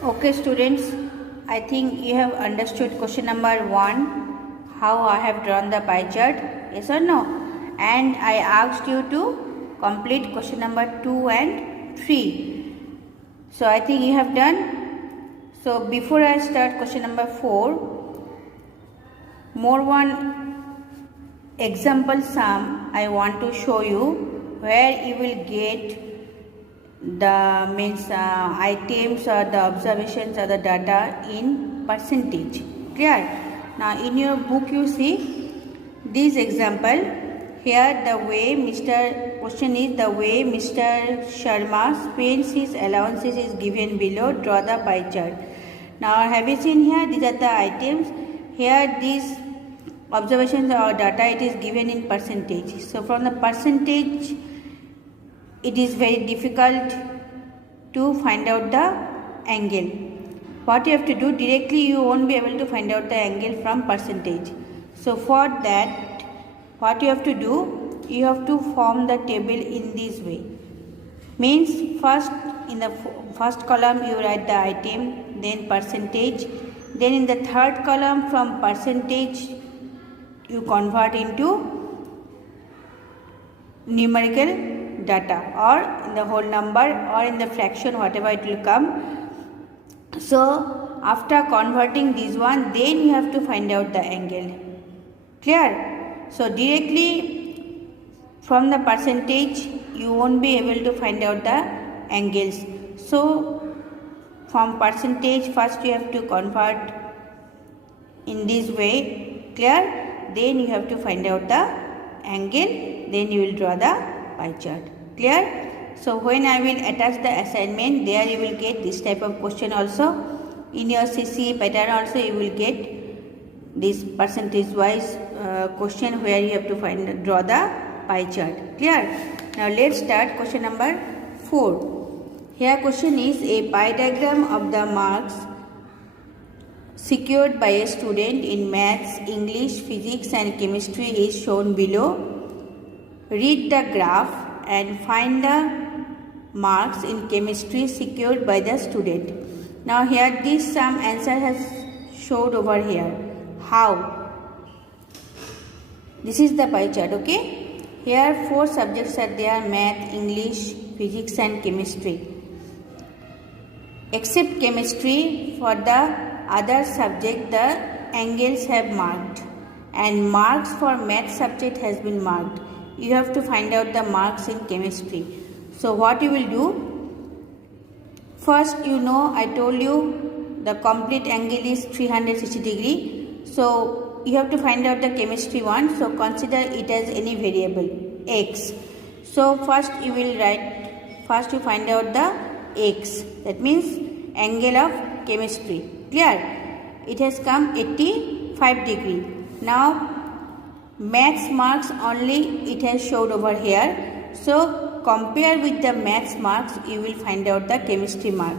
Okay, students, I think you have understood question number 1, how I have drawn the pie chart, yes or no? And I asked you to complete question number 2 and 3. So I think you have done. So before I start question number 4, more one example sum I want to show you where you will get the items or the observations or the data in percentage. Clear? Now in your book you see this example. Here the way question is the way Mr. Sharma spends his allowances is given below. Draw the pie chart. Now have you seen here? These are the items. Here these observations or data it is given in percentage. So from the percentage it is very difficult to find out the angle. What you have to do, directly you won't be able to find out the angle from percentage. So for that, what you have to do, you have to form the table in this way. Means first in the first column you write the item, then percentage, then in the third column from percentage you convert into numerical data or in the whole number or in the fraction, whatever it will come. So after converting this one, then you have to find out the angle. Clear? So directly from the percentage you won't be able to find out the angles. So from percentage first you have to convert in this way. Clear? Then you have to find out the angle, then you will draw the pie chart. Clear? So when I will attach the assignment, there you will get this type of question also. In your CCA pattern also you will get this percentage wise question where you have to draw the pie chart. Clear? Now let's start question number 4. Here question is a pie diagram of the marks secured by a student in maths, English, physics and chemistry is shown below. Read the graph and find the marks in chemistry secured by the student. Now here this sum answer has showed over here. How? This is the pie chart, okay? Here 4 subjects are there: math, English, physics and chemistry. Except chemistry, for the other subject the angles have marked and marks for math subject has been marked. You have to find out the marks in chemistry. So what you will do, first I told you the complete angle is 360 degree. So you have to find out the chemistry one. So consider it as any variable x. So first you find out the x, that means angle of chemistry. Clear? It has come 85 degree. Now maths marks only it has showed over here. So compare with the maths marks, you will find out the chemistry mark.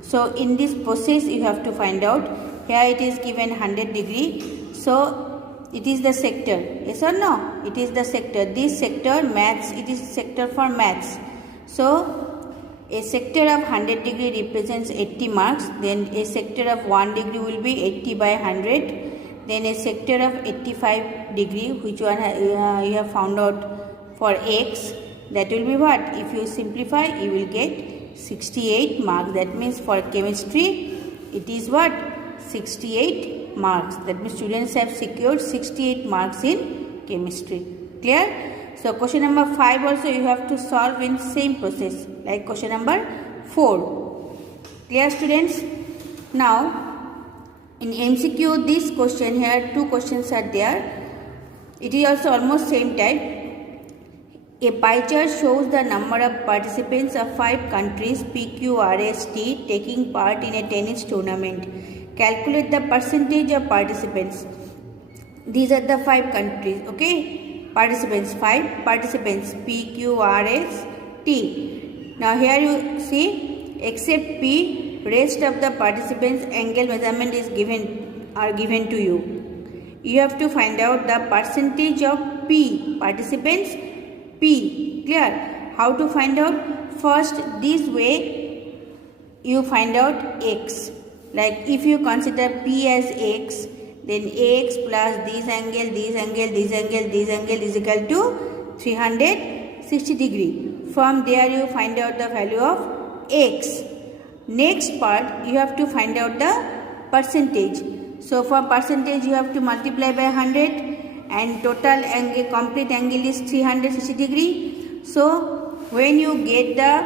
So in this process you have to find out. Here it is given 100 degree. So it is the sector. Yes or no? It is the sector. This sector maths, it is sector for maths. So a sector of 100 degree represents 80 marks. Then a sector of 1 degree will be 80 by 100. Then a sector of 85 degree, which one you have found out for x, that will be what? If you simplify, you will get 68 marks. That means for chemistry, it is what? 68 marks. That means students have secured 68 marks in chemistry. Clear? So question number 5 also you have to solve in same process like question number 4. Clear, students? Now in MCQ this question, here 2 questions are there. It is also almost same type. A pie chart shows the number of participants of 5 countries PQRST taking part in a tennis tournament. Calculate the percentage of participants. These are the 5 countries, okay? Participants, 5 participants PQRST. Now here you see, except P, rest of the participants angle measurement is given to you. You have to find out the percentage of P, participants P. Clear? How to find out? First this way you find out x. Like if you consider P as x, then ax plus this angle, this angle, this angle, this angle is equal to 360 degree. From there you find out the value of x. Next part, you have to find out the percentage. So for percentage you have to multiply by 100 and total angle, complete angle is 360 degree. So when you get the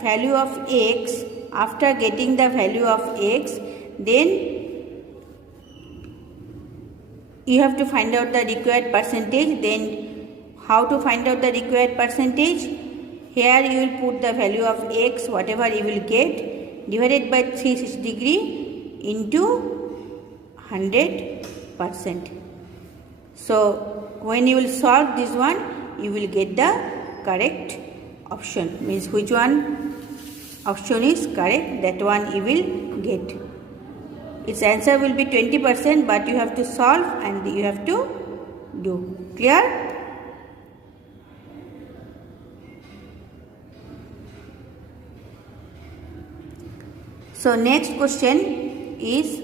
value of x, after getting the value of x, then you have to find out the required percentage. Then how to find out the required percentage? Here you will put the value of x, whatever you will get, divided by 360 degree into 100%. So when you will solve this one, you will get the correct option. Means which one option is correct, that one you will get. Its answer will be 20%, but you have to solve and you have to do. Clear? So next question is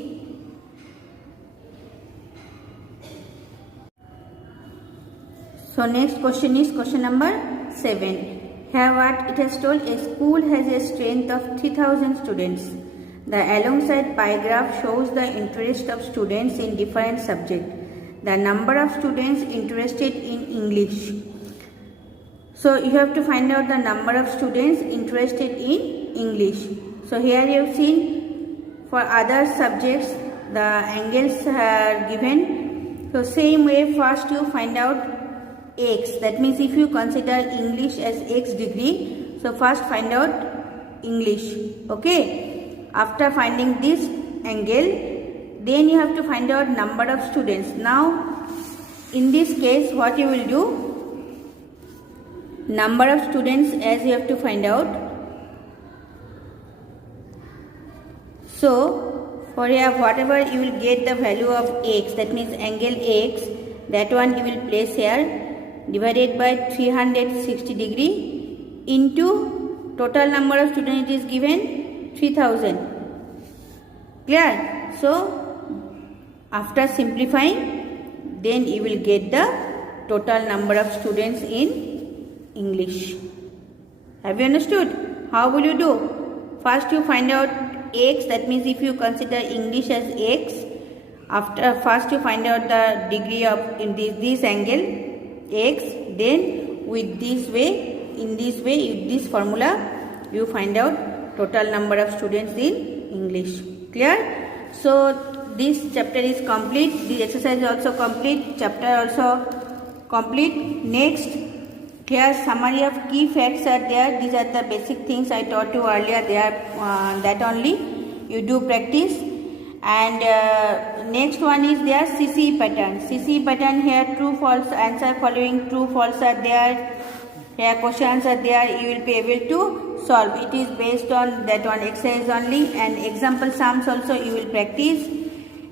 question number 7. Here what it has told, a school has a strength of 3000 students. The alongside pie graph shows the interest of students in different subjects. The number of students interested in English. So you have to find out the number of students interested in English. So here you have seen for other subjects the angles are given. So same way, first you find out x. That means if you consider English as x degree, so first find out English. Okay. After finding this angle, then you have to find out number of students. Now in this case what you will do, number of students as you have to find out. So for here whatever you will get the value of x, that means angle x, that one you will place here, divided by 360 degree into total number of students is given 3000. Clear? So after simplifying, then you will get the total number of students in English. Have you understood? How will you do? First you find out x, that means if you consider English as x, after first you find out the degree of in this angle x, then with this way, in this way, with this formula, you find out total number of students in English. Clear? So this chapter is complete, this exercise is also complete, chapter also complete. Next, here summary of key facts are there. These are the basic things I taught you earlier. They are that only you do practice. And next one is there CC pattern. CC pattern, here true false answer following true false are there. Here questions are there. You will be able to solve. It is based on that one exercise only, and example sums also you will practice.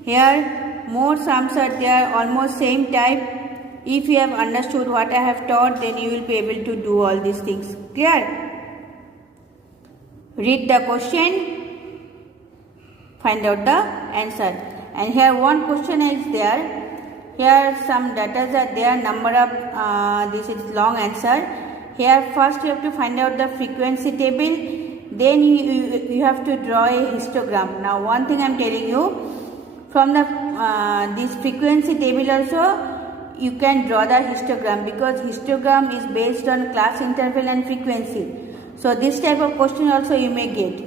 Here more sums are there, almost same type. If you have understood what I have taught, then you will be able to do all these things. Clear? Read the question, find out the answer. And here one question is there. Here some data are there, number of this is long answer. Here first you have to find out the frequency table, then you have to draw a histogram. Now one thing I am telling you, from the this frequency table also you can draw the histogram, because histogram is based on class interval and frequency. So this type of question also you may get.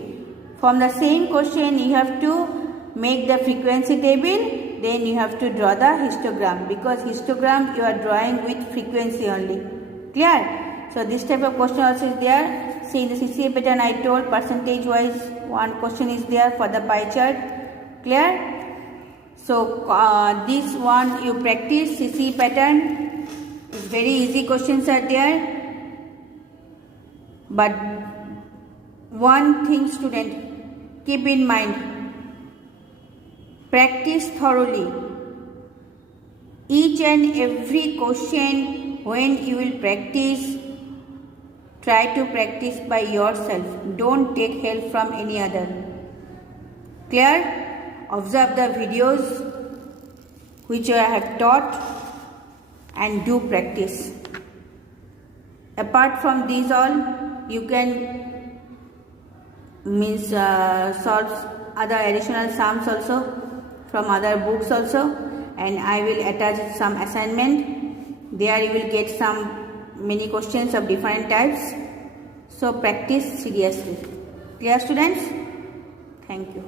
From the same question you have to make the frequency table, then you have to draw the histogram, because histogram you are drawing with frequency only. Clear? So this type of question also is there. See in the CCA pattern I told percentage wise one question is there for the pie chart. Clear? So this one you practice CC pattern. It's very easy questions are there. But one thing student, keep in mind, practice thoroughly. Each and every question when you will practice, Try to practice by yourself. Don't take help from any other. Clear? Observe the videos which I have taught and do practice. Apart from these all, you can solve other additional sums also from other books also, and I will attach some assignment. There you will get some many questions of different types. So practice seriously. Clear, students? Thank you.